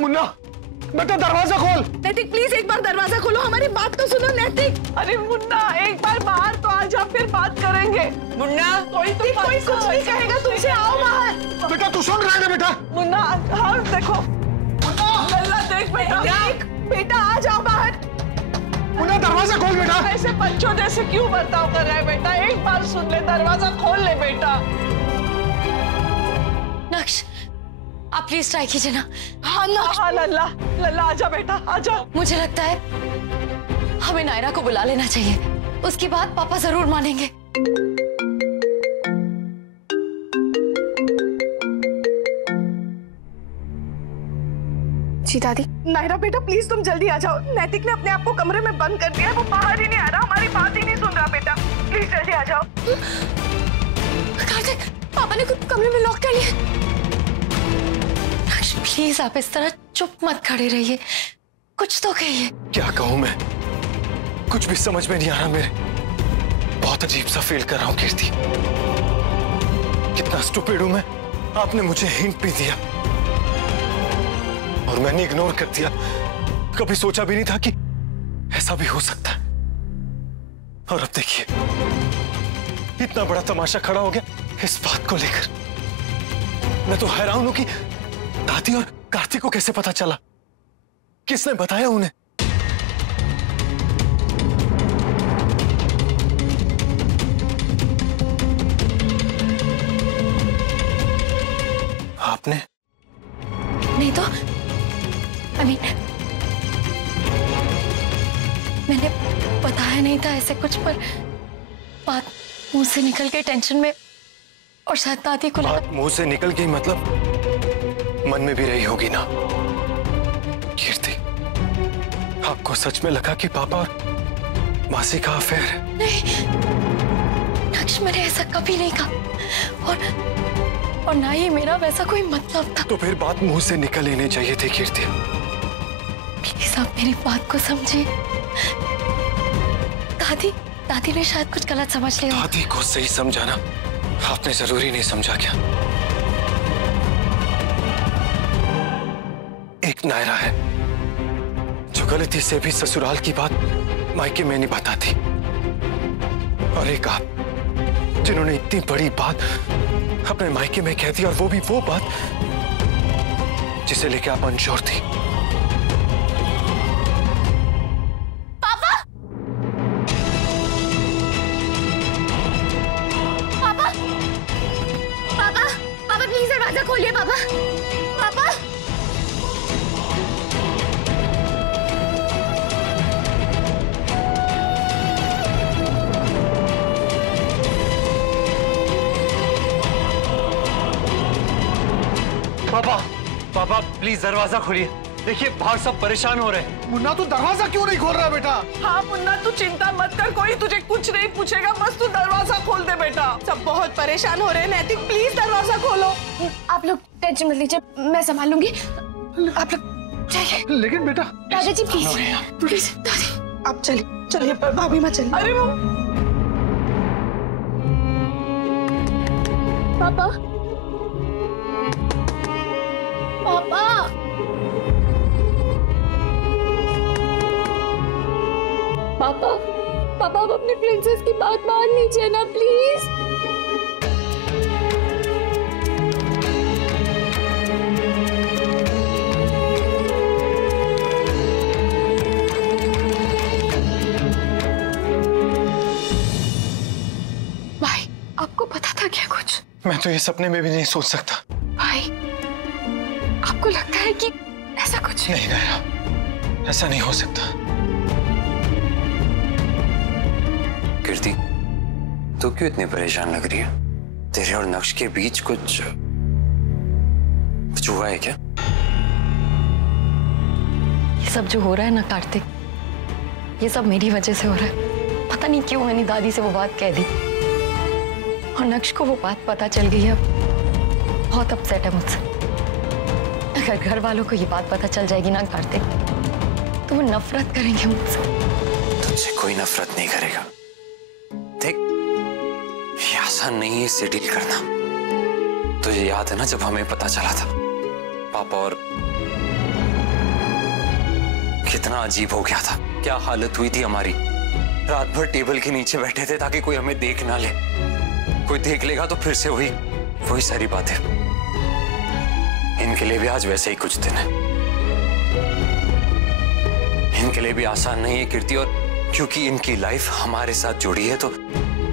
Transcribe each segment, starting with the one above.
मुन्ना बेटा दरवाजा खोल। नैतिक प्लीज एक बार दरवाजा खोलो, हमारी बात तो सुनो नैतिक। अरे मुन्ना एक बार बाहर तो आ जा, फिर बात करेंगे। मुन्ना कोई कुछ नहीं कहेगा तुमसे, आओ बाहर। बेटा तू सुन रहा है ना बेटा? मुन्ना हाँ देखो, मुन्ना देख बेटा, बेटा आ जाओ बाहर। मुन्ना दरवाजा खोल बेटा। ऐसे बच्चों जैसे क्यों बर्ताव कर रहा है बेटा? एक बार सुन ले, दरवाजा खोल ले बेटा। नक्श आप प्लीज ट्राई कीजिए ना। हाँ लल्ला लल्ला आजा बेटा आजा। मुझे लगता है हमें नायरा को बुला लेना चाहिए, उसके बाद पापा जरूर मानेंगे। जी दादी। नायरा बेटा प्लीज तुम जल्दी आ जाओ, नैतिक ने अपने आप को कमरे में बंद कर दिया, वो बाहर ही नहीं आ रहा, हमारी बात ही नहीं सुन रहा। बेटा प्लीज जल्दी आ जाओ। कार्तिक पापा ने खुद कमरे में लॉक कर लिया। प्लीज आप इस तरह चुप मत खड़े रहिए, कुछ तो कहिए। क्या कहूं मैं, कुछ भी समझ में नहीं आ रहा मेरे। बहुत अजीब सा फील कर रहा हूं कीर्ति। कितना स्टूपिड हूं मैं। आपने मुझे हिंट भी दिया और मैंने इग्नोर कर दिया। कभी सोचा भी नहीं था कि ऐसा भी हो सकता है। और अब देखिए इतना बड़ा तमाशा खड़ा हो गया इस बात को लेकर। मैं तो हैरान हूं कि दादी और कार्तिक को कैसे पता चला, किसने बताया उन्हें? आपने? नहीं तो मैंने बताया नहीं था ऐसे कुछ, पर बात मुंह से निकल गई टेंशन में, और शायद दादी को बात मुंह से निकल गई मतलब मन में भी रही होगी ना कीर्ति। आपको सच में लगा कि पापा और मासी का अफेयर है? नहीं नक्श, मैंने ऐसा कभी नहीं कहा, और ना ही मेरा वैसा कोई मतलब था। तो फिर बात मुंह से निकल ही नहीं चाहिए थी कीर्ति। प्लीज आप मेरी बात को समझिए। दादी ने शायद कुछ गलत समझ लिया। दादी को सही समझाना आपने जरूरी नहीं समझा क्या? एक नायरा है जो गलती से भी ससुराल की बात मायके में नहीं बताती, और एक आप जिन्होंने इतनी बड़ी बात अपने मायके में कह दी, और वो भी वो बात जिसे लेके आप अनश्योर थी। पापा पापा पापा पापा प्लीज दरवाजा खोलिए। पापा पापा पापा पापा प्लीज दरवाजा खोलिए, देखिए बाहर सब परेशान हो रहे हैं। मुन्ना तू दरवाजा क्यों नहीं खोल रहा बेटा? हाँ मुन्ना तू चिंता मत कर, कोई तुझे कुछ नहीं पूछेगा, बस तू दरवाजा खोल दे बेटा। सब बहुत परेशान हो रहे हैं, नैतिक प्लीज दरवाजा खोलो। आप लोग टेंशन मत लीजिए, मैं संभाल लूंगी। आप लोग जाइए। लेकिन बेटा दादाजी प्लीज दादी आप चलिए पर भाभी मत चलिए। अरे वो पापा पापा पापा पापा आप अपनी प्रिंसेस की बात मान लीजिए ना प्लीज। भाई आपको पता था क्या कुछ? मैं तो ये सपने में भी नहीं सोच सकता। भाई आपको लगता है कि ऐसा कुछ? नहीं नायरा, ऐसा नहीं हो सकता। कीर्ति तू क्यों इतनी परेशान लग रही है? तेरे और नक्श के बीच कुछ हुआ है क्या? ये सब जो हो रहा है ना कार्तिक, ये सब मेरी वजह से हो रहा है। पता नहीं क्यों मैंने दादी से वो बात कह दी, और नक्श को वो बात पता चल गई है। बहुत अपसेट है मुझसे। अगर घर वालों को ये बात पता चल जाएगी ना कार्तिक, तो वो नफरत करेंगे मुझसे। तुझसे कोई नफरत नहीं करेगा। देख ये आसान नहीं है इससे डील करना। तुझे याद है ना जब हमें पता चला था पापा और कितना अजीब हो गया था, क्या हालत हुई थी हमारी। रात भर टेबल के नीचे बैठे थे ताकि कोई हमें देख ना ले। कोई देख लेगा तो फिर से वही सारी बातें। इनके लिए भी आज वैसे ही कुछ दिन है। इनके लिए भी आसान नहीं है कीर्ति, और क्योंकि इनकी लाइफ हमारे साथ जुड़ी है तो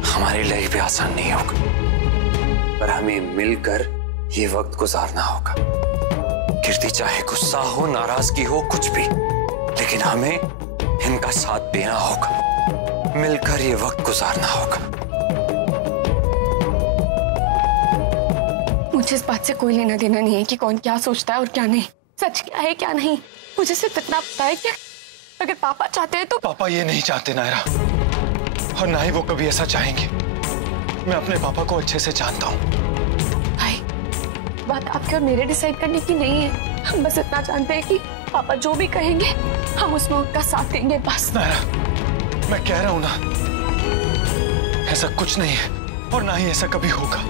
हमारी लाइफ भी आसान नहीं होगा। पर हमें मिलकर ये वक्त गुजारना होगा। कीर्ति चाहे गुस्सा हो, नाराजगी हो, कुछ भी, लेकिन हमें इनका साथ देना होगा। मिलकर ये वक्त गुजारना होगा। मुझे इस बात से कोई लेना देना नहीं है कि कौन क्या सोचता है और क्या नहीं। सच क्या है क्या नहीं, मुझे सिर्फ इतना पता है कि अगर पापा चाहते हैं तो। पापा ये नहीं चाहते नायरा, और ना ही वो कभी ऐसा चाहेंगे। मैं अपने पापा को अच्छे से जानता हूँ। भाई, बात आपके और मेरे डिसाइड करने की नहीं है। हम बस इतना जानते हैं कि पापा जो भी कहेंगे हम उसमें उनका साथ देंगे, बस। नायरा, मैं कह रहा हूँ ना, ऐसा कुछ नहीं है और ना ही ऐसा कभी होगा।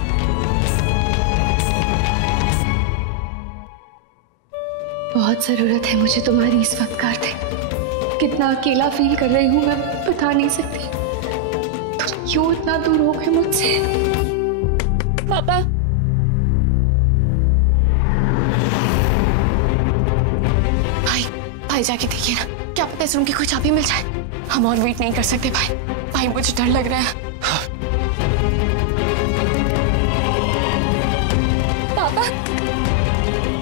बहुत जरूरत है मुझे तुम्हारी इस वक्त कार्तिक। कितना अकेला फील कर रही हूँ मैं बता नहीं सकती। तुम क्यों इतना दूर हो गए मुझसे? पापा, भाई जाके देखिए ना, क्या पता इस रूम की कोई चाबी मिल जाए। हम और वेट नहीं कर सकते भाई, मुझे डर लग रहा है। पापा,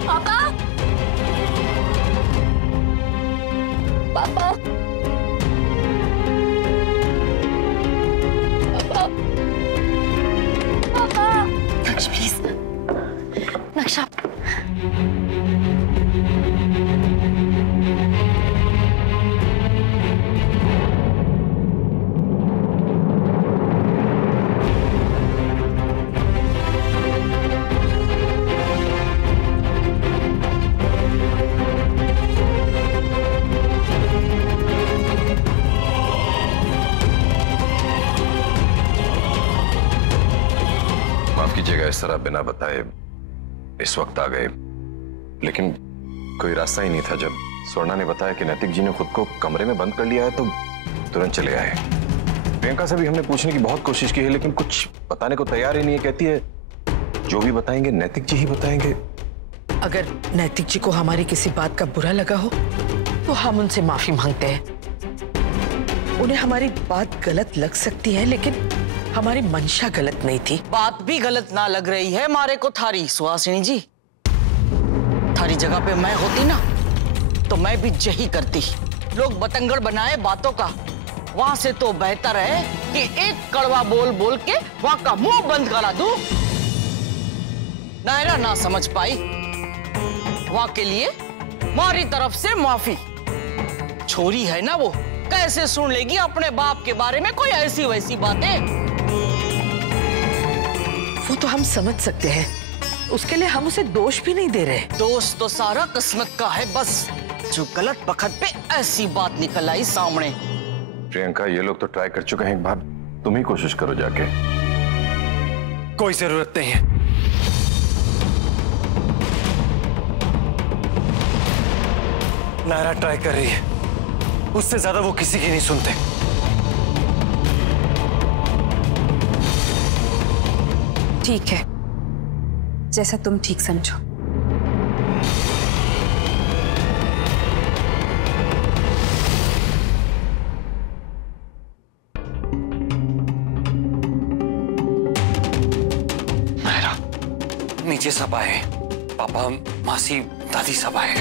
पापा, पापा, पापा, पापा, प्लीज नक्शा। कीजिएगा, इस तरह बिना बताए इस वक्त आ गए, लेकिन कोई रास्ता ही नहीं था। जब स्वर्णा ने बताया कि नैतिक जी ने खुद को कमरे में बंद कर लिया है तो तुरंत चले आए। प्रियंका से भी हमने पूछने की बहुत कोशिश की है, लेकिन कुछ बताने को तैयार ही नहीं है। कहती है जो भी बताएंगे नैतिक जी ही बताएंगे। अगर नैतिक जी को हमारी किसी बात का बुरा लगा हो तो हम उनसे माफी मांगते हैं। उन्हें हमारी बात गलत लग सकती है, लेकिन हमारी मंशा गलत नहीं थी। बात भी गलत ना लग रही है मारे को थारी सुहासिनी जी। थारी जगह पे मैं होती ना तो मैं भी यही करती। लोग बतंगड़ बनाए बातों का, वहां से तो बेहतर है कि एक कड़वा बोल बोल के वहां का मुंह बंद करा दूं। नायरा ना समझ पाई, वहां के लिए हमारी तरफ से माफी। छोरी है ना वो, कैसे सुन लेगी अपने बाप के बारे में कोई ऐसी वैसी बातें। वो तो हम समझ सकते हैं, उसके लिए हम उसे दोष भी नहीं दे रहे। दोष तो सारा किस्मत का है, बस जो गलत वक्त पे ऐसी बात निकल आई सामने। प्रियंका, ये लोग तो ट्राई कर चुके हैं, एक बार तुम ही कोशिश करो जाके। कोई जरूरत नहीं है। नायरा ट्राई कर रही है, उससे ज्यादा वो किसी की नहीं सुनते। ठीक है, जैसा तुम ठीक समझो। नायरा, नीचे सब आए, पापा, मासी, दादी सब आए।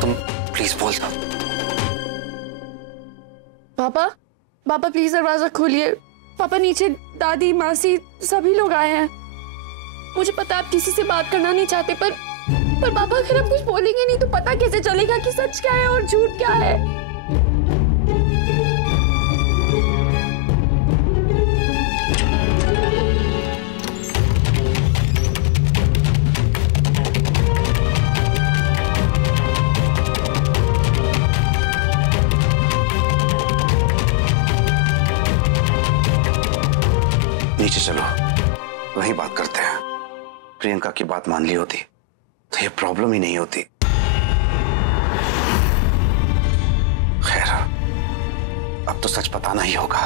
तुम प्लीज बोल दो। पापा, पापा प्लीज दरवाजा खोलिए। पापा, नीचे दादी, मासी सभी लोग आए हैं। मुझे पता आप किसी से बात करना नहीं चाहते, पर पापा अगर आप कुछ बोलेंगे नहीं तो पता कैसे चलेगा कि सच क्या है और झूठ क्या है। नीचे चलो, वहीं बात करते हैं। प्रियंका की बात मान ली होती तो ये प्रॉब्लम ही नहीं होती। तो सच बताना ही होगा।